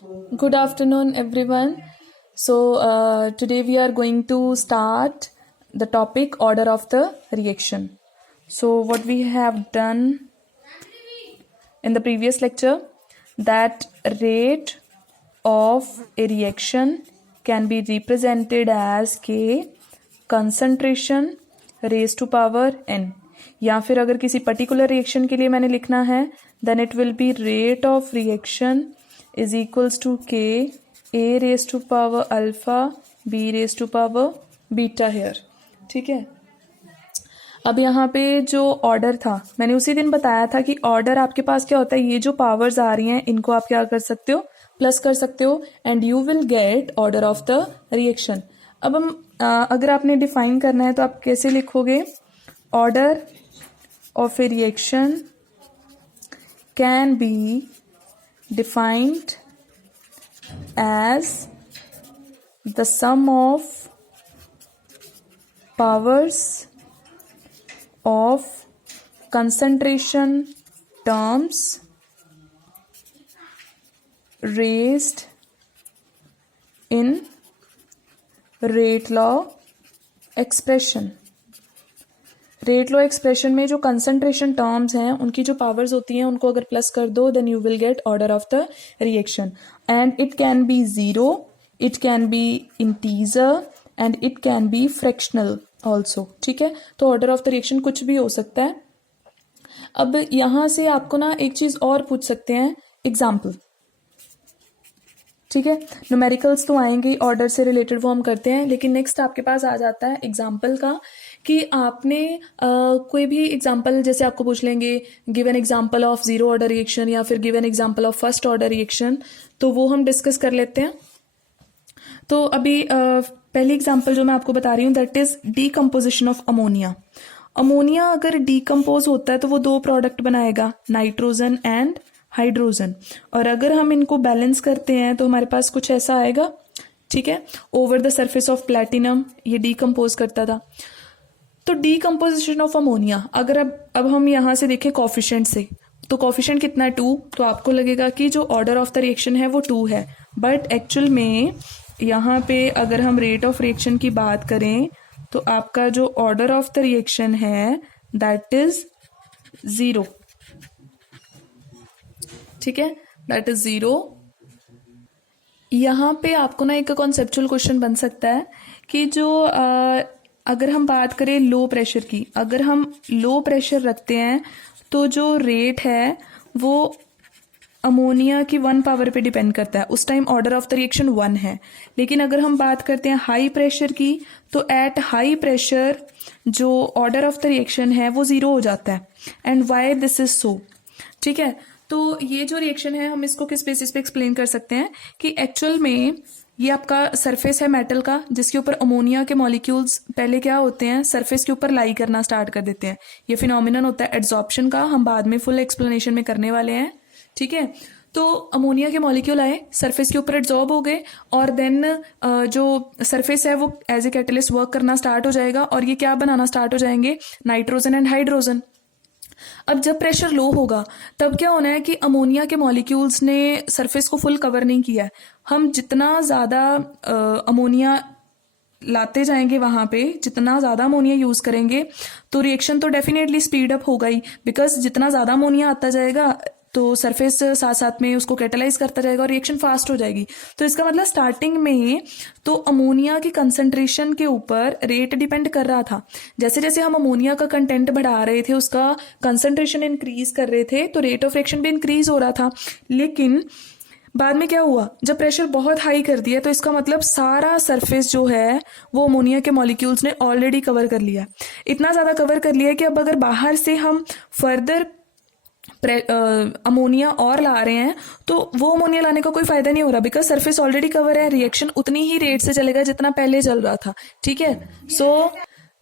Good afternoon, everyone. Today we are going to start the topic order of the reaction. So, what we have done in the previous lecture, that rate of a reaction can be represented as K concentration raised to power n. या फिर अगर किसी particular reaction के लिए मैंने लिखना है, then it will be rate of reaction is equals to K A raised to power alpha B raised to power beta here. ठीक है. अब यहाँ पे जो ऑर्डर था, मैंने उसी दिन बताया था कि ऑर्डर आपके पास क्या होता है, ये जो पावर्स आ रही हैं इनको आप क्या कर सकते हो, प्लस कर सकते हो, and you will get order of the reaction. अब हम अगर आपने डिफाइन करना है तो आप कैसे लिखोगे, order of A reaction can be defined as the sum of powers of concentration terms raised in rate law expression. Rate law expression में जो कंसंट्रेशन टर्म्स हैं उनकी जो पावर्स होती हैं उनको अगर प्लस कर दो, then you will get order of the reaction. And it can be zero, it can be integer and it can be fractional also. ठीक है, तो ऑर्डर ऑफ द रिएक्शन कुछ भी हो सकता है. अब यहां से आपको ना एक चीज और पूछ सकते हैं, एग्जाम्पल. ठीक है, न्यूमेरिकल्स तो आएंगे ऑर्डर से रिलेटेड, वो हम करते हैं, लेकिन नेक्स्ट आपके पास आ जाता है एग्जाम्पल का, कि आपने कोई भी एग्जाम्पल जैसे आपको पूछ लेंगे given example of zero order reaction या फिर given example of first order reaction, तो वो हम डिस्कस कर लेते हैं. तो अभी पहली एग्जाम्पल जो मैं आपको बता रही हूँ, that is decomposition of ammonia. Ammonia अगर डीकम्पोज होता है तो वो दो प्रोडक्ट बनाएगा, नाइट्रोजन एंड हाइड्रोजन, और अगर हम इनको बैलेंस करते हैं तो हमारे पास कुछ ऐसा आएगा. ठीक है, over the surface of platinum ये डीकम्पोज करता था. तो डीकम्पोजिशन ऑफ अमोनिया, अगर अब हम यहां से देखें कॉफिशिएंट से, तो कॉफिशिएंट कितना है, 2. तो आपको लगेगा कि जो ऑर्डर ऑफ द रिएक्शन है वो 2 है, बट एक्चुअल में यहाँ पे अगर हम रेट ऑफ रिएक्शन की बात करें तो आपका जो ऑर्डर ऑफ द रिएक्शन है दैट इज 0. ठीक है, दैट इज 0. यहाँ पे आपको ना एक कॉन्सेप्चुअल क्वेश्चन बन सकता है कि जो अगर हम बात करें लो प्रेशर की, अगर हम लो प्रेशर रखते हैं तो जो रेट है वो अमोनिया की 1 पावर पे डिपेंड करता है, उस time order of the reaction 1 है. लेकिन अगर हम बात करते हैं हाई प्रेशर की, तो एट हाई प्रेशर जो ऑर्डर ऑफ द रिएक्शन है वो 0 हो जाता है. And why this is so. ठीक है, तो ये जो रिएक्शन है हम इसको किस बेसिस पे एक्सप्लेन कर सकते हैं कि एक्चुअल में ये आपका सरफेस है मेटल का, जिसके ऊपर अमोनिया के मॉलिक्यूल्स पहले क्या होते हैं, सरफेस के ऊपर लाई करना स्टार्ट कर देते हैं. ये फिनोमिनन होता है एड्सॉर्प्शन का, हम बाद में फुल एक्सप्लेनेशन में करने वाले हैं. ठीक है, तो अमोनिया के मॉलिक्यूल आए, सरफेस के ऊपर एड्सॉर्ब हो गए, और देन जो सरफेस है वो एज ए कैटलिस्ट वर्क करना स्टार्ट हो जाएगा, और ये क्या बनाना स्टार्ट हो जाएंगे, नाइट्रोजन एंड हाइड्रोजन. अब जब प्रेशर लो होगा तब क्या होना है कि अमोनिया के मॉलिक्यूल्स ने सरफेस को फुल कवर नहीं किया है. हम जितना ज़्यादा अमोनिया लाते जाएंगे वहां पे, जितना ज़्यादा अमोनिया यूज़ करेंगे तो रिएक्शन तो डेफिनेटली स्पीड अप होगा ही, बिकॉज जितना ज़्यादा अमोनिया आता जाएगा तो सरफेस साथ साथ में उसको कैटलाइज करता जाएगा और रिएक्शन फास्ट हो जाएगी. तो इसका मतलब स्टार्टिंग में तो अमोनिया की कंसंट्रेशन के ऊपर रेट डिपेंड कर रहा था. जैसे जैसे हम अमोनिया का कंटेंट बढ़ा रहे थे, उसका कंसंट्रेशन इंक्रीज कर रहे थे, तो रेट ऑफ रिएक्शन भी इंक्रीज हो रहा था. लेकिन बाद में क्या हुआ, जब प्रेशर बहुत हाई कर दिया तो इसका मतलब सारा सरफेस जो है वो अमोनिया के मॉलिक्यूल्स ने ऑलरेडी कवर कर लिया. इतना ज्यादा कवर कर लिया कि अब अगर बाहर से हम फर्दर अमोनिया और ला रहे हैं तो वो अमोनिया लाने का कोई फायदा नहीं हो रहा, बिकॉज सरफेस ऑलरेडी कवर है. रिएक्शन उतनी ही रेट से चलेगा जितना पहले चल रहा था. ठीक है, सो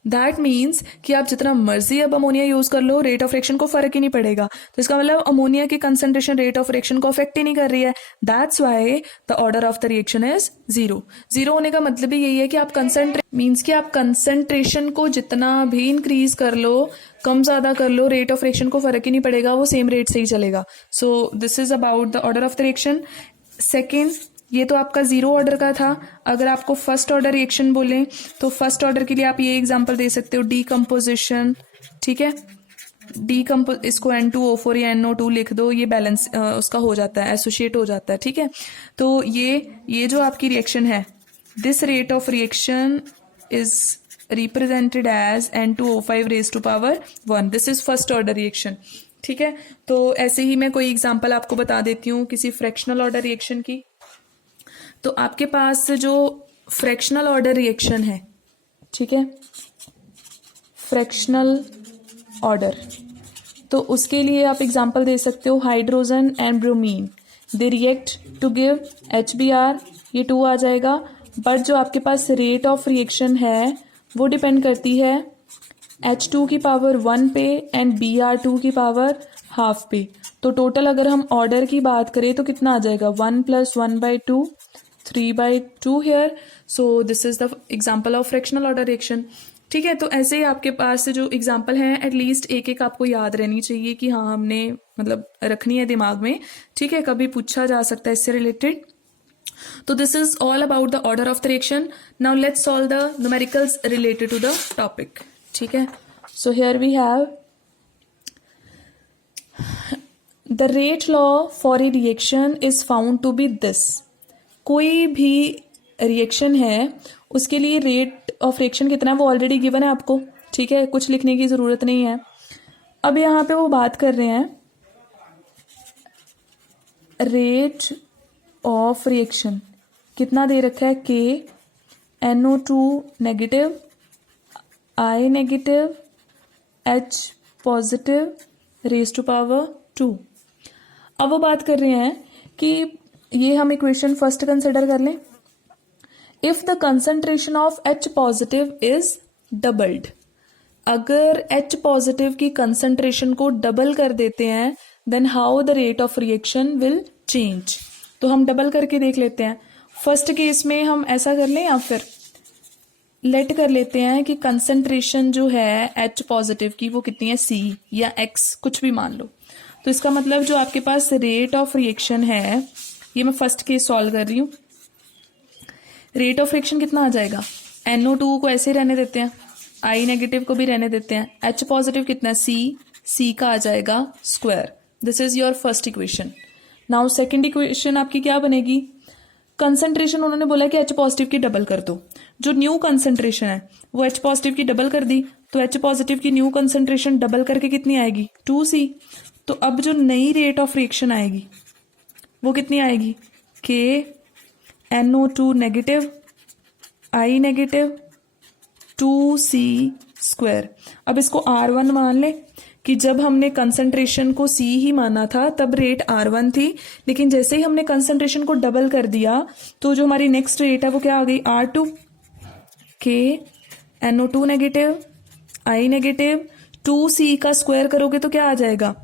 दैट मीन्स कि आप जितना मर्जी अब अमोनिया यूज कर लो, रेट ऑफ रिएक्शन को फर्क ही नहीं पड़ेगा. तो इसका मतलब अमोनिया की कंसंट्रेशन रेट ऑफ रिएक्शन को अफेक्ट ही नहीं कर रही है. That's why the order of the reaction is 0. 0 होने का मतलब ही यही है कि आप कंसंट्रेशन को जितना भी इंक्रीज कर लो, कम ज्यादा कर लो, रेट ऑफ रिएक्शन को फर्क ही नहीं पड़ेगा, वो सेम रेट से ही चलेगा. सो this is about the order of the reaction. Second, ये तो आपका जीरो ऑर्डर का था। अगर आपको फर्स्ट ऑर्डर रिएक्शन बोले तो फर्स्ट ऑर्डर के लिए आप ये एग्जांपल दे सकते हो, डीकम्पोजिशन। ठीक है, इसको N2O4 या NO2 लिख दो, ये बैलेंस उसका हो जाता है, एसोसिएट हो जाता है। ठीक है, तो ये जो आपकी रिएक्शन है, this rate of reaction is represented as N2O5 raise to power 1। This is first order reaction. ठीक है, तो ऐसे ही मैं कोई एग्जांपल आपको बता देती हूँ किसी फ्रैक्शनल ऑर्डर रिएक्शन की। तो आपके पास जो फ्रैक्शनल ऑर्डर रिएक्शन है, ठीक है, फ्रैक्शनल ऑर्डर, तो उसके लिए आप एग्जांपल दे सकते हो, hydrogen and bromine, they react to give HBr, ये 2 आ जाएगा। बट जो आपके पास रेट ऑफ रिएक्शन है वो डिपेंड करती है H2 की पावर 1 पे एंड Br2 की पावर हाफ पे। तो टोटल अगर हम ऑर्डर की बात करें तो कितना आ जाएगा, 1 + 1/2, 3/2 here. So this is the example of fractional order reaction. ठीक है, तो ऐसे ही आपके पास जो एग्जाम्पल हैं एटलीस्ट एक एक आपको याद रहनी चाहिए कि हाँ हमने मतलब रखनी है दिमाग में। ठीक है, कभी पूछा जा सकता है इससे रिलेटेड। तो this is all about the order of the reaction. Now let's solve the numericals related to the topic. ठीक है, so here we have the rate law for a reaction is found to be this. कोई भी reaction है उसके लिए rate of reaction कितना है वो ऑलरेडी गिवन है आपको। ठीक है, कुछ लिखने की जरूरत नहीं है। अब यहाँ पे वो बात कर रहे हैं रेट ऑफ रिएक्शन कितना दे रखा है, K, NO2 negative, I negative, H positive raise to power 2। अब वो बात कर रहे हैं कि ये हम इक्वेशन फर्स्ट कंसिडर कर लें। If the concentration of H positive is doubled, अगर H पॉजिटिव की कंसंट्रेशन को डबल कर देते हैं then how the rate of reaction will change. तो हम डबल करके देख लेते हैं। फर्स्ट केस में हम ऐसा कर लें या फिर लेट कर लेते हैं कि कंसंट्रेशन जो है H पॉजिटिव की वो कितनी है, C या X, कुछ भी मान लो। तो इसका मतलब जो आपके पास रेट ऑफ रिएक्शन है, ये मैं फर्स्ट केस सॉल्व कर रही हूँ, रेट ऑफ रिएक्शन कितना आ जाएगा, NO2 को ऐसे रहने देते हैं, I नेगेटिव को भी रहने देते हैं, H पॉजिटिव कितना है, C का आ जाएगा square. This is your first equation. Now second equation आपकी क्या बनेगी, कंसंट्रेशन उन्होंने बोला कि H पॉजिटिव की डबल कर दो। जो न्यू कंसंट्रेशन है वो H पॉजिटिव की डबल कर दी, तो H पॉजिटिव की न्यू कंसंट्रेशन डबल करके कितनी आएगी, 2C। तो अब जो नई रेट ऑफ रिएक्शन आएगी वो कितनी आएगी, K, NO2 negative, I negative, 2C square. अब इसको R1 मान ले कि जब हमने कंसंट्रेशन को C ही माना था तब रेट R1 थी, लेकिन जैसे ही हमने कंसंट्रेशन को डबल कर दिया तो जो हमारी नेक्स्ट रेट है वो क्या आ गई, R2। K, NO2 negative, I negative, 2C का स्क्वायर करोगे तो क्या आ जाएगा,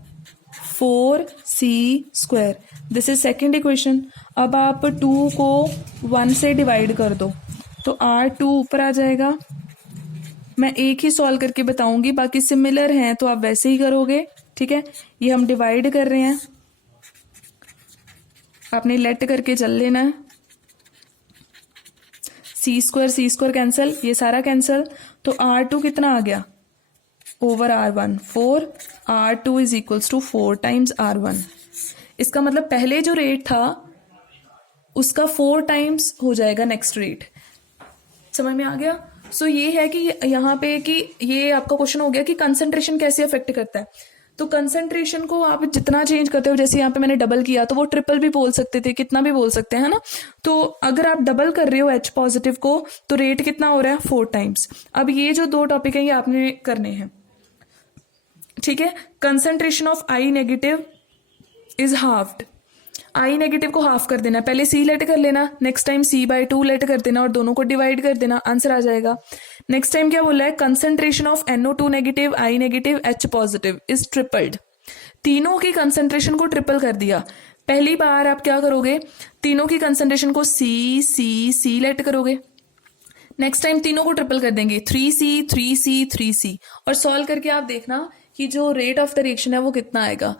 4C square. This is second equation. अब आप 2 को 1 से डिवाइड कर दो तो R2 ऊपर आ जाएगा। मैं एक ही सॉल्व करके बताऊंगी, बाकी सिमिलर हैं तो आप वैसे ही करोगे। ठीक है, ये हम डिवाइड कर रहे हैं, आपने लेट करके चल लेना है। C स्क्वायर कैंसिल, ये सारा कैंसिल, तो R2 कितना आ गया over R1, 4। R2 is equals to 4 times R1। इसका मतलब पहले जो रेट था उसका 4 टाइम्स हो जाएगा नेक्स्ट रेट। समझ में आ गया। सो ये है कि यहाँ पे कि ये आपका क्वेश्चन हो गया कि कंसंट्रेशन कैसे अफेक्ट करता है। तो कंसंट्रेशन को आप जितना चेंज करते हो, जैसे यहाँ पे मैंने डबल किया तो वो ट्रिपल भी बोल सकते थे, कितना भी बोल सकते हैं, है ना। तो अगर आप डबल कर रहे हो H पॉजिटिव को तो रेट कितना हो रहा है, 4 टाइम्स। अब ये जो 2 टॉपिक है ये आपने करने हैं। ठीक है, concentration of I negative is halved, I negative को हाफ कर देना, पहले C लेट कर लेना, नेक्स्ट टाइम C/2 लेट कर देना और दोनों को डिवाइड कर देना, आंसर आ जाएगा। नेक्स्ट टाइम क्या बोला है, concentration of NO2 negative, I negative, H positive is tripled. तीनों की कंसंट्रेशन को ट्रिपल कर दिया। पहली बार आप क्या करोगे, तीनों की कंसंट्रेशन को C लेट करोगे, नेक्स्ट टाइम तीनों को ट्रिपल कर देंगे, 3C और सॉल्व करके आप देखना कि जो रेट ऑफ द रिएक्शन है वो कितना आएगा।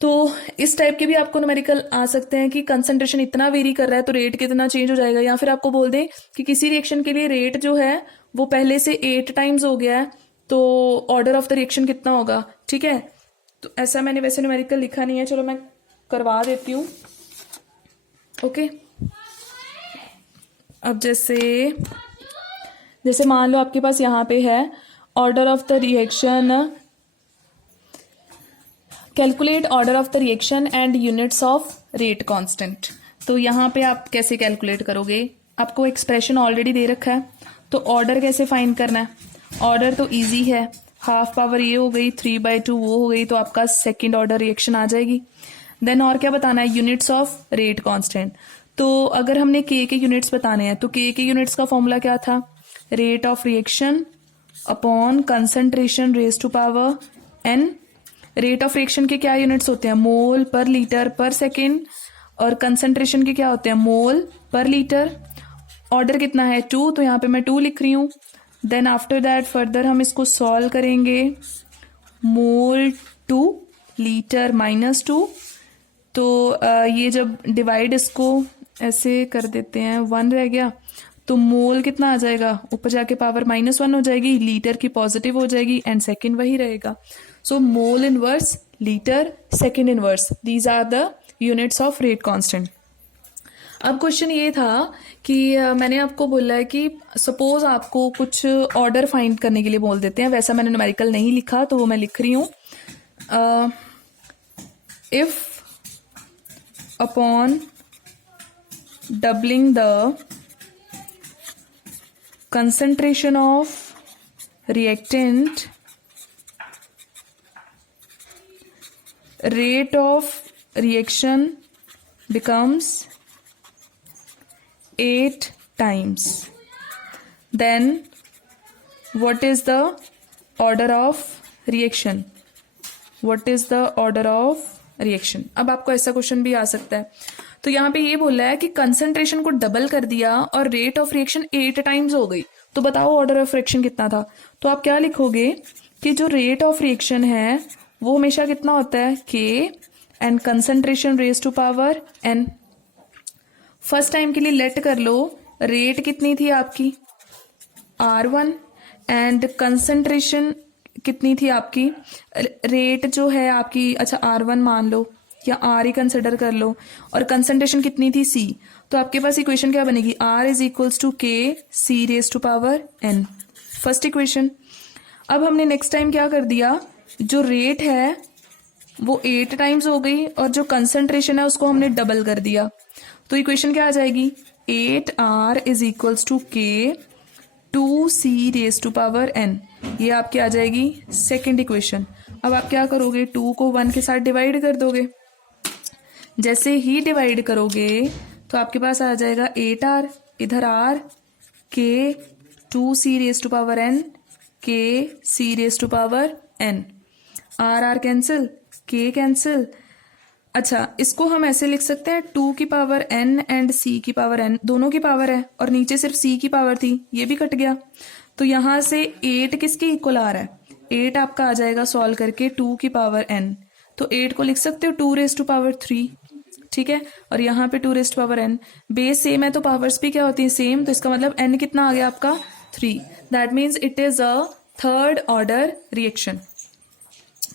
तो इस टाइप के भी आपको न्यूमेरिकल आ सकते हैं कि कंसंट्रेशन इतना वेरी कर रहा है तो रेट कितना चेंज हो जाएगा, या फिर आपको बोल दें कि किसी रिएक्शन के लिए रेट जो है वो पहले से 8 टाइम्स हो गया है तो ऑर्डर ऑफ द रिएक्शन कितना होगा। ठीक है, तो ऐसा मैंने वैसे न्यूमेरिकल लिखा नहीं है, चलो मैं करवा देती हूँ। ओके, अब जैसे मान लो आपके पास यहाँ पे है order of the reaction, calculate order of the reaction and units of rate constant. तो यहाँ पे आप कैसे कैलकुलेट करोगे, आपको एक्सप्रेशन ऑलरेडी दे रखा है, तो ऑर्डर कैसे फाइंड करना है। ऑर्डर तो इजी है, हाफ पावर ये हो गई, 3/2 वो हो गई, तो आपका सेकेंड ऑर्डर रिएक्शन आ जाएगी। देन और क्या बताना है, यूनिट्स ऑफ रेट कांस्टेंट। तो अगर हमने के यूनिट्स बताने हैं तो के यूनिट्स का फॉर्मूला क्या था, rate of reaction upon concentration raise to power n। Rate of reaction के क्या यूनिट्स होते हैं, मोल पर लीटर पर सेकेंड, और कंसंट्रेशन के क्या होते हैं, मोल पर लीटर। ऑर्डर कितना है 2, तो यहाँ पे मैं 2 लिख रही हूँ। देन आफ्टर दैट फर्दर हम इसको सॉल्व करेंगे, मोल टू लीटर -2, तो ये जब डिवाइड इसको ऐसे कर देते हैं 1 रह गया, तो मोल कितना आ जाएगा, ऊपर जाके पावर -1 हो जाएगी, लीटर की पॉजिटिव हो जाएगी एंड सेकेंड वही रहेगा। So mole inverse, litre, second inverse, these are the units of rate constant. अब क्वेश्चन ये था कि मैंने आपको बोला है कि सपोज आपको कुछ ऑर्डर फाइंड करने के लिए बोल देते हैं, वैसा मैंने न्यूमेरिकल नहीं लिखा तो वो मैं लिख रही हूँ। If upon doubling the concentration of reactant, rate of reaction becomes 8 times, then what is the order of reaction, what is the order of reaction। अब आपको ऐसा क्वेश्चन भी आ सकता है, तो यहाँ पे ये बोला है कि कंसंट्रेशन को डबल कर दिया और रेट ऑफ रिएक्शन 8 टाइम्स हो गई, तो बताओ ऑर्डर ऑफ रिएक्शन कितना था। तो आप क्या लिखोगे कि जो रेट ऑफ रिएक्शन है वो हमेशा कितना होता है, K and concentration raise to power n। First time के लिए लेट कर लो, रेट कितनी थी आपकी R1 एंड कंसंट्रेशन कितनी थी आपकी, रेट जो है आपकी, अच्छा R1 मान लो या R ही कंसिडर कर लो, और कंसंट्रेशन कितनी थी C, तो आपके पास इक्वेशन क्या बनेगी, R is equals to K C raise to power n, first equation. अब हमने नेक्स्ट टाइम क्या कर दिया, जो रेट है वो 8 टाइम्स हो गई और जो कंसंट्रेशन है उसको हमने डबल कर दिया, तो इक्वेशन क्या आ जाएगी, 8R इज इक्वल्स टू के 2C raise to power n, ये आपकी आ जाएगी सेकेंड इक्वेशन। अब आप क्या करोगे, 2 को 1 के साथ डिवाइड कर दोगे, जैसे ही डिवाइड करोगे तो आपके पास आ जाएगा 8R, इधर R, K 2C raise to power n, K C raise to power n, R cancel, K cancel. अच्छा, इसको हम ऐसे लिख सकते हैं 2 की पावर n एंड C की पावर n, दोनों की पावर है और नीचे सिर्फ C की पावर थी, ये भी कट गया, तो यहां से 8 किसके इक्वल आ रहा है, 8 आपका आ जाएगा सॉल्व करके 2 की पावर n, तो 8 को लिख सकते हो 2 रेज टू पावर 3, ठीक है, और यहाँ पे 2 raise to power n, base same है तो पावर्स भी क्या होती है, सेम, तो इसका मतलब n कितना आ गया आपका 3, that means it is a third order reaction.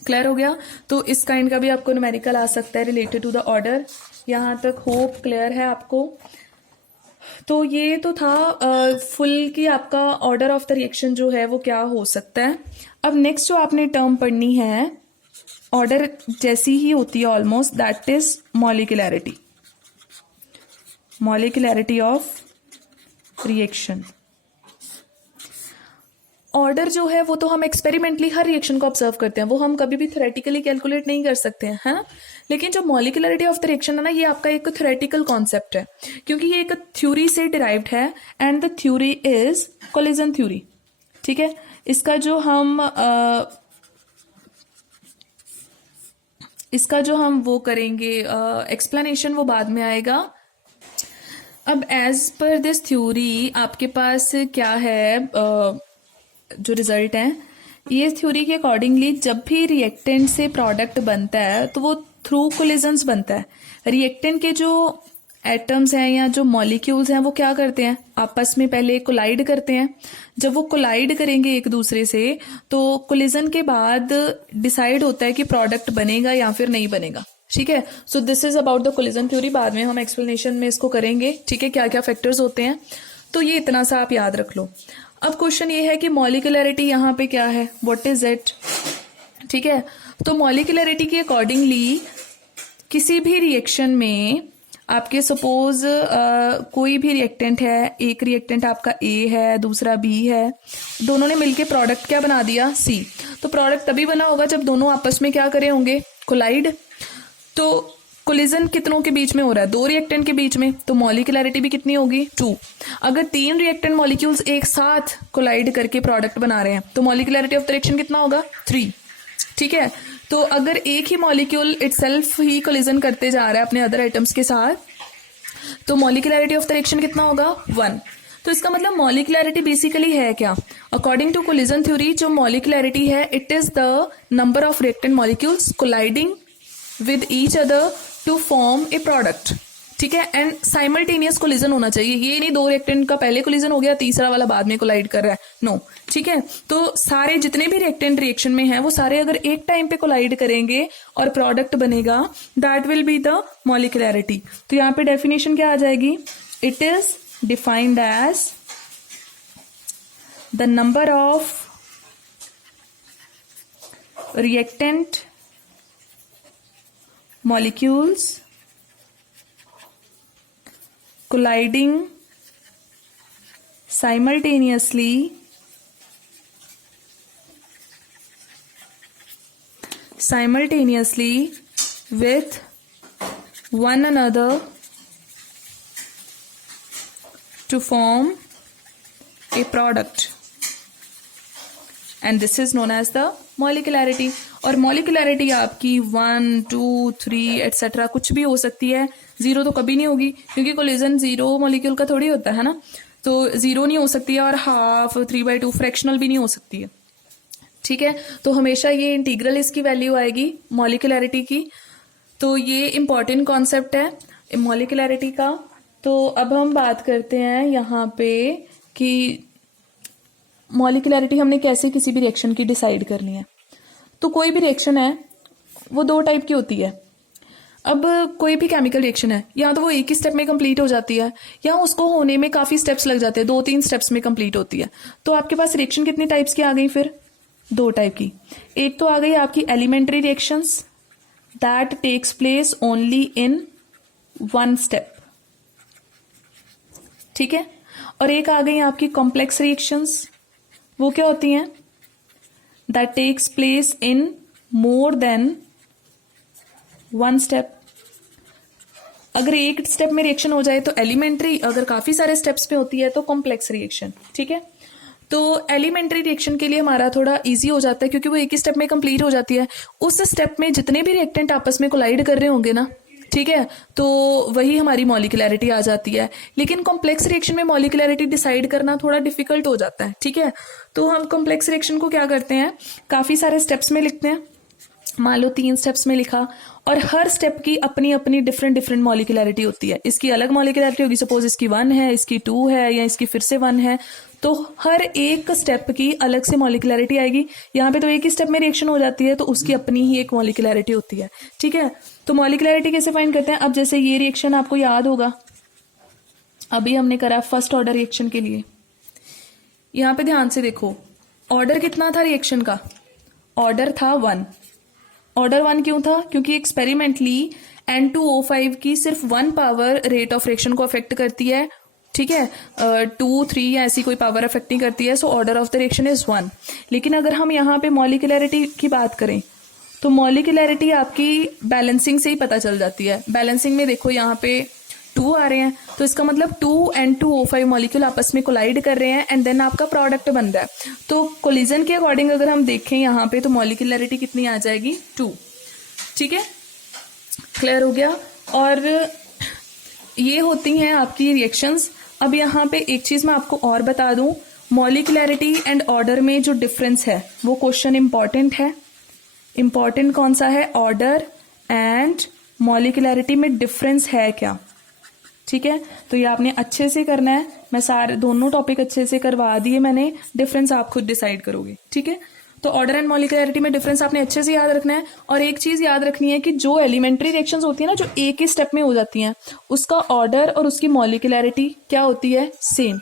Clear हो गया, तो इस काइंड का भी आपको न्यूमेरिकल आ सकता है रिलेटेड टू द ऑर्डर। यहाँ तक होप क्लियर है आपको। तो ये तो था फुल की आपका ऑर्डर ऑफ द रिएक्शन जो है वो क्या हो सकता है। अब नेक्स्ट जो आपने टर्म पढ़नी है ऑर्डर जैसी ही होती है almost, that is molecularity, molecularity of reaction. Order जो है वो तो हम एक्सपेरिमेंटली हर रिएक्शन को ऑब्जर्व करते हैं, वो हम कभी भी थ्योरेटिकली कैलकुलेट नहीं कर सकते हैं, है ना। लेकिन जो मॉलिक्यूलरिटी ऑफ द रिएक्शन है ना, ये आपका एक थ्योरेटिकल कॉन्सेप्ट है, क्योंकि ये एक थ्योरी से डिराइव्ड है and the theory is collision theory. ठीक है, इसका जो हम वो करेंगे एक्सप्लेनेशन वो बाद में आएगा। अब एज पर दिस थ्योरी आपके पास क्या है, जो रिजल्ट है, ये थ्योरी के अकॉर्डिंगली जब भी रिएक्टेंट से प्रोडक्ट बनता है तो वो थ्रू कोलिजन्स बनता है। रिएक्टेंट के जो एटम्स हैं या जो मॉलिक्यूल्स हैं वो क्या करते हैं, आपस में पहले कोलाइड करते हैं। जब वो कोलाइड करेंगे एक दूसरे से तो कोलिजन के बाद डिसाइड होता है कि प्रोडक्ट बनेगा या फिर नहीं बनेगा। ठीक है, सो this is about the collision theory. बाद में हम एक्सप्लेनेशन में इसको करेंगे, ठीक है, क्या क्या फैक्टर्स होते हैं। तो ये इतना सा आप याद रख लो। अब क्वेश्चन ये है कि मॉलिक्यूलरिटी यहाँ पे क्या है, व्हाट इज इट। ठीक है, तो मॉलिक्यूलरिटी के अकॉर्डिंगली किसी भी रिएक्शन में आपके सपोज कोई भी रिएक्टेंट है, एक रिएक्टेंट आपका ए है, दूसरा बी है, दोनों ने मिलके प्रोडक्ट क्या बना दिया, सी। तो प्रोडक्ट तभी बना होगा जब दोनों आपस में क्या करे होंगे, कोलाइड। तो कोलिजन कितनों के बीच में हो रहा है, दो रिएक्टेंट के बीच में, तो मॉलिक्यूलरिटी भी कितनी होगी, 2। अगर 3 रिएक्टेंट मॉलिक्यूल्स एक साथ कोलाइड करके प्रोडक्ट बना रहे हैं तो मॉलिक्यूलरिटी ऑफ द रिएक्शन कितना होगा, 3। ठीक है, तो अगर एक ही मॉलिक्यूल इटसेल्फ ही कोलिजन करते जा रहा है अपने अदर आइटम्स के साथ तो मॉलिक्यूलरिटी ऑफ द रिएक्शन कितना होगा, 1। तो इसका मतलब मॉलिक्यूलरिटी बेसिकली है क्या, अकॉर्डिंग टू कोलिजन थ्योरी जो मॉलिक्यूलरिटी है it is the number of reactant molecules colliding with each other to form a product. ठीक है, एंड साइमल्टेनियस कोलिजन होना चाहिए, ये नहीं 2 रिएक्टेंट का पहले कोलिजन हो गया तीसरा वाला बाद में कोलाइड कर रहा है, नो। ठीक है, तो सारे जितने भी रिएक्टेंट रिएक्शन में हैं वो सारे अगर एक टाइम पे कोलाइड करेंगे और प्रोडक्ट बनेगा that will be the molecularity. तो यहाँ पे डेफिनेशन क्या आ जाएगी, it is defined as the number of reactant molecules colliding simultaneously with one another to form a product, and this is known as the molecularity. और molecularity आपकी 1, 2, 3 etcetera कुछ भी हो सकती है, 0 तो कभी नहीं होगी क्योंकि कोलिजन 0 मॉलिक्यूल का थोड़ी होता है ना, तो 0 नहीं हो सकती है, और हाफ 3/2 फ्रैक्शनल भी नहीं हो सकती है। ठीक है, तो हमेशा ये इंटीग्रल इसकी वैल्यू आएगी मॉलिक्यूलरिटी की। तो ये इंपॉर्टेंट कॉन्सेप्ट है मॉलिक्यूलरिटी का। तो अब हम बात करते हैं यहाँ पे कि मॉलिक्यूलरिटी हमने कैसे किसी भी रिएक्शन की डिसाइड करनी है। तो कोई भी रिएक्शन है वो 2 टाइप की होती है। अब कोई भी केमिकल रिएक्शन है या तो वो एक ही स्टेप में कंप्लीट हो जाती है या उसको होने में काफी स्टेप्स लग जाते हैं, 2-3 स्टेप्स में कंप्लीट होती है। तो आपके पास रिएक्शन कितनी टाइप्स की आ गई फिर, 2 टाइप की। एक तो आ गई आपकी elementary reactions that takes place only in 1 step. ठीक है, और एक आ गई आपकी कॉम्प्लेक्स रिएक्शंस, वो क्या होती हैं, that takes place in more than 1 step. अगर एक स्टेप में रिएक्शन हो जाए तो एलिमेंट्री, अगर काफी सारे स्टेप्स पे होती है तो कॉम्प्लेक्स रिएक्शन। ठीक है, तो एलिमेंट्री रिएक्शन के लिए हमारा थोड़ा इजी हो जाता है क्योंकि वो एक ही स्टेप में कंप्लीट हो जाती है। उस स्टेप में जितने भी रिएक्टेंट आपस में कोलाइड कर रहे होंगे ना, ठीक है, तो वही हमारी मॉलिक्यूलरिटी आ जाती है। लेकिन कॉम्प्लेक्स रिएक्शन में मॉलिक्यूलरिटी डिसाइड करना थोड़ा डिफिकल्ट हो जाता है। ठीक है, तो हम कॉम्प्लेक्स रिएक्शन को क्या करते हैं, काफी सारे स्टेप्स में लिखते हैं। मान लो 3 स्टेप्स में लिखा और हर स्टेप की अपनी अपनी डिफरेंट मॉलिक्यूलरिटी होती है। इसकी अलग मॉलिक्यूलरिटी होगी, सपोज इसकी 1 है, इसकी 2 है या इसकी फिर से 1 है, तो हर एक स्टेप की अलग से मॉलिक्यूलरिटी आएगी। यहाँ पे तो एक ही स्टेप में रिएक्शन हो जाती है तो उसकी अपनी ही एक मॉलिक्यूलरिटी होती है। ठीक है, तो मॉलिक्यूलरिटी कैसे फाइंड करते हैं, अब जैसे ये रिएक्शन आपको याद होगा, अभी हमने करा फर्स्ट ऑर्डर रिएक्शन के लिए। यहाँ पे ध्यान से देखो, ऑर्डर कितना था रिएक्शन का, ऑर्डर था 1। ऑर्डर 1 क्यों था, क्योंकि एक्सपेरिमेंटली N2O5 की सिर्फ 1 पावर रेट ऑफ रिएक्शन को अफेक्ट करती है। ठीक है, 2, 3 या ऐसी कोई पावर अफेक्ट नहीं करती है, so order of the reaction is 1। लेकिन अगर हम यहाँ पे मॉलिक्यूलरिटी की बात करें तो मॉलिक्यूलरिटी आपकी बैलेंसिंग से ही पता चल जाती है। बैलेंसिंग में देखो यहाँ पे 2 आ रहे हैं तो इसका मतलब 2 N2O5 मॉलिक्यूल आपस में कोलाइड कर रहे हैं एंड देन आपका प्रोडक्ट बन रहा है। तो कोलिजन के अकॉर्डिंग अगर हम देखें यहाँ पे तो मॉलिक्यूलरिटी कितनी आ जाएगी, 2। ठीक है, क्लियर हो गया। और ये होती हैं आपकी रिएक्शंस। अब यहाँ पे एक चीज मैं आपको और बता दूं, मॉलिक्यूलरिटी एंड ऑर्डर में जो डिफरेंस है वो क्वेश्चन इंपॉर्टेंट है। इंपॉर्टेंट कौन सा है, ऑर्डर एंड मॉलिक्यूलैरिटी में डिफरेंस है क्या। ठीक है, तो ये आपने अच्छे से करना है। मैं सारे दोनों टॉपिक अच्छे से करवा दिए मैंने, डिफरेंस आप खुद डिसाइड करोगे। ठीक है, तो ऑर्डर एंड मॉलिक्यूलैरिटी में डिफरेंस आपने अच्छे से याद रखना है। और एक चीज याद रखनी है कि जो एलिमेंट्री रिएक्शंस होती है ना, जो एक ही स्टेप में हो जाती हैं, उसका ऑर्डर और उसकी मॉलिक्यूलैरिटी क्या होती है, सेम।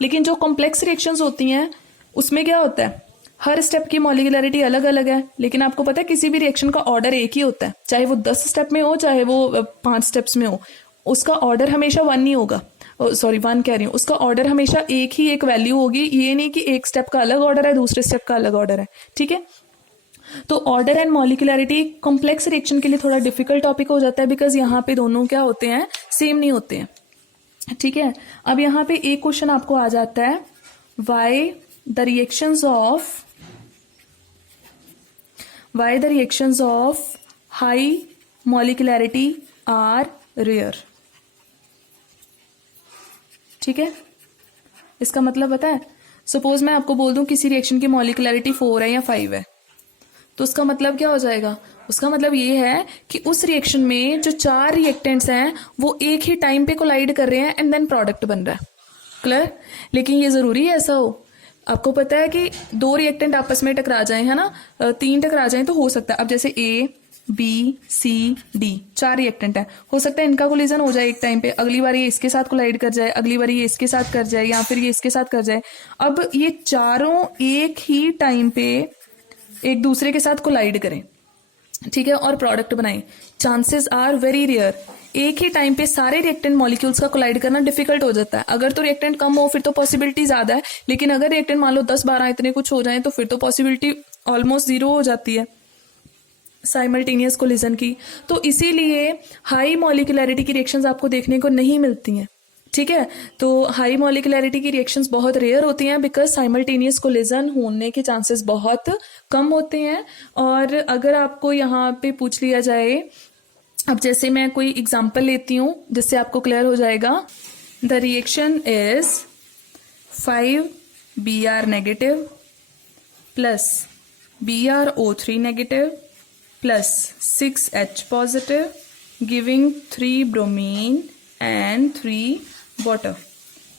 लेकिन जो कॉम्प्लेक्स रिएक्शंस होती हैं उसमें क्या होता है, हर स्टेप की मॉलिक्यूलैरिटी अलग अलग है। लेकिन आपको पता है किसी भी रिएक्शन का ऑर्डर एक ही होता है, चाहे वो 10 स्टेप में हो चाहे वो 5 स्टेप्स में हो, उसका ऑर्डर हमेशा 1 नहीं होगा। सॉरी 1 कह रही हूँ, उसका ऑर्डर हमेशा एक वैल्यू होगी। ये नहीं कि एक स्टेप का अलग ऑर्डर है दूसरे स्टेप का अलग ऑर्डर है। ठीक है, तो ऑर्डर एंड मॉलिक्यूलैरिटी कॉम्प्लेक्स रिएक्शन के लिए थोड़ा डिफिकल्ट टॉपिक हो जाता है, बिकॉज यहाँ पे दोनों क्या होते हैं, सेम नहीं होते हैं। ठीक है, अब यहाँ पे एक क्वेश्चन आपको आ जाता है, why the reactions of high molecularity are rare. ठीक है, इसका मतलब पता है, सपोज मैं आपको बोल दूं किसी रिएक्शन की मॉलिक्यूलैरिटी 4 है या 5 है, तो उसका मतलब क्या हो जाएगा, उसका मतलब ये है कि उस रिएक्शन में जो 4 रिएक्टेंट्स हैं वो एक ही टाइम पे कोलाइड कर रहे हैं एंड देन प्रोडक्ट बन रहा है। क्लियर। लेकिन ये जरूरी है ऐसा हो। आपको पता है कि 2 रिएक्टेंट आपस में टकरा जाएं, है ना, 3 टकरा जाएं तो हो सकता है, अब जैसे A B C D 4 reactant है, हो सकता है इनका कोलिजन हो जाए एक टाइम पे, अगली बार ये इसके साथ कोलाइड कर जाए, अगली बार ये इसके साथ कर जाए, या फिर ये इसके साथ कर जाए। अब ये चारों एक ही टाइम पे एक दूसरे के साथ कोलाइड करें, ठीक है, और प्रोडक्ट बनाएं, चांसेस आर वेरी रेयर। एक ही टाइम पे सारे रिएक्टेंट मॉलिक्यूल्स का कोलाइड करना डिफिकल्ट हो जाता है। अगर तो रिएक्टेंट कम हो फिर तो पॉसिबिलिटी ज्यादा है, लेकिन अगर रिएक्टेंट मान लो 10-12 इतने कुछ हो जाए तो फिर तो पॉसिबिलिटी ऑलमोस्ट 0 हो जाती है साइमल्टेनियस कोलिजन की। तो इसीलिए हाई मॉलिक्यूलैरिटी की रिएक्शंस आपको देखने को नहीं मिलती हैं। ठीक है, तो हाई मॉलिक्यूलैरिटी की रिएक्शंस बहुत रेयर होती हैं, बिकॉज साइमल्टेनियस कोलिजन होने के चांसेस बहुत कम होते हैं। और अगर आपको यहाँ पे पूछ लिया जाए, अब जैसे मैं कोई एग्जांपल लेती हूँ जिससे आपको क्लियर हो जाएगा। The reaction is 5Br negative plus BrO3 negative plus 6H positive giving 3 bromine and 3 water.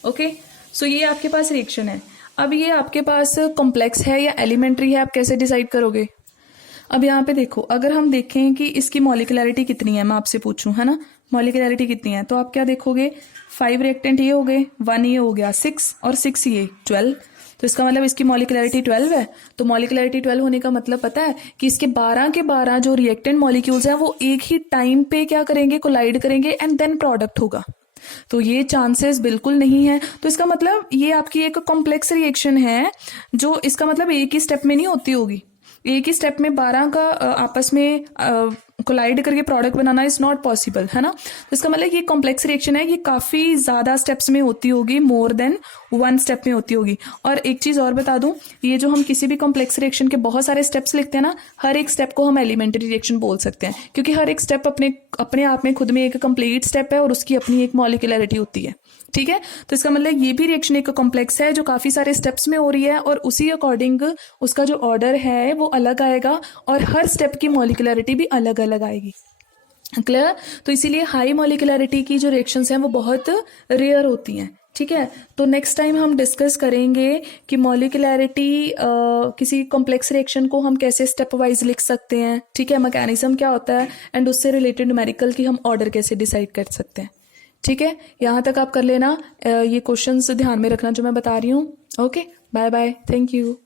Okay, so ये आपके पास रिएक्शन है। अब ये आपके पास कॉम्प्लेक्स है या एलिमेंट्री है, आप कैसे डिसाइड करोगे। अब यहाँ पे देखो, अगर हम देखें कि इसकी मॉलिक्यूलैरिटी कितनी है, मैं आपसे पूछूं, है ना, मॉलिक्यूलैरिटी कितनी है, तो आप क्या देखोगे, 5 रिएक्टेंट ये हो गए, 1 ये हो गया 6 और 6 ये 12, तो इसका मतलब इसकी मॉलिक्यूलैरिटी 12 है। तो मॉलिक्यूलैरिटी 12 होने का मतलब पता है कि इसके 12 के 12 जो रिएक्टेंट मॉलिक्यूल्स हैं वो एक ही टाइम पे क्या करेंगे, कोलाइड करेंगे एंड देन प्रोडक्ट होगा। तो ये चांसेस बिल्कुल नहीं है। तो इसका मतलब ये आपकी एक कॉम्प्लेक्स रिएक्शन है, जो इसका मतलब एक ही स्टेप में नहीं होती होगी। एक ही स्टेप में 12 का आपस में कोलाइड करके product banana is not possible, है ना। तो इसका मतलब ये कॉम्प्लेक्स रिएक्शन है, ये काफी ज्यादा स्टेप्स में होती होगी, मोर देन 1 स्टेप में होती होगी। और एक चीज और बता दूं, ये जो हम किसी भी कॉम्प्लेक्स रिएक्शन के बहुत सारे स्टेप्स लिखते हैं ना, हर एक स्टेप को हम एलिमेंट्री रिएक्शन बोल सकते हैं, क्योंकि हर एक स्टेप अपने आप में खुद में एक कंप्लीट स्टेप है और उसकी अपनी एक मॉलिक्यूलैरिटी होती है। ठीक है, तो इसका मतलब ये भी रिएक्शन एक कॉम्प्लेक्स है जो काफी सारे स्टेप्स में हो रही है, और उसी अकॉर्डिंग उसका जो ऑर्डर है वो अलग आएगा और हर स्टेप की मॉलिक्यूलैरिटी भी अलग अलग आएगी। क्लियर। तो इसीलिए हाई मॉलिक्यूलैरिटी की जो रिएक्शंस हैं वो बहुत रेयर होती हैं। ठीक है, तो नेक्स्ट टाइम हम डिस्कस करेंगे कि मॉलिक्यूलैरिटी किसी कॉम्प्लेक्स रिएक्शन को हम कैसे स्टेप वाइज लिख सकते हैं, ठीक है, मैकेनिज्म क्या होता है, एंड उससे रिलेटेड न्यूमेरिकल की हम ऑर्डर कैसे डिसाइड कर सकते हैं। ठीक है, यहाँ तक आप कर लेना, ये क्वेश्चंस ध्यान में रखना जो मैं बता रही हूँ। Okay, bye bye, thank you.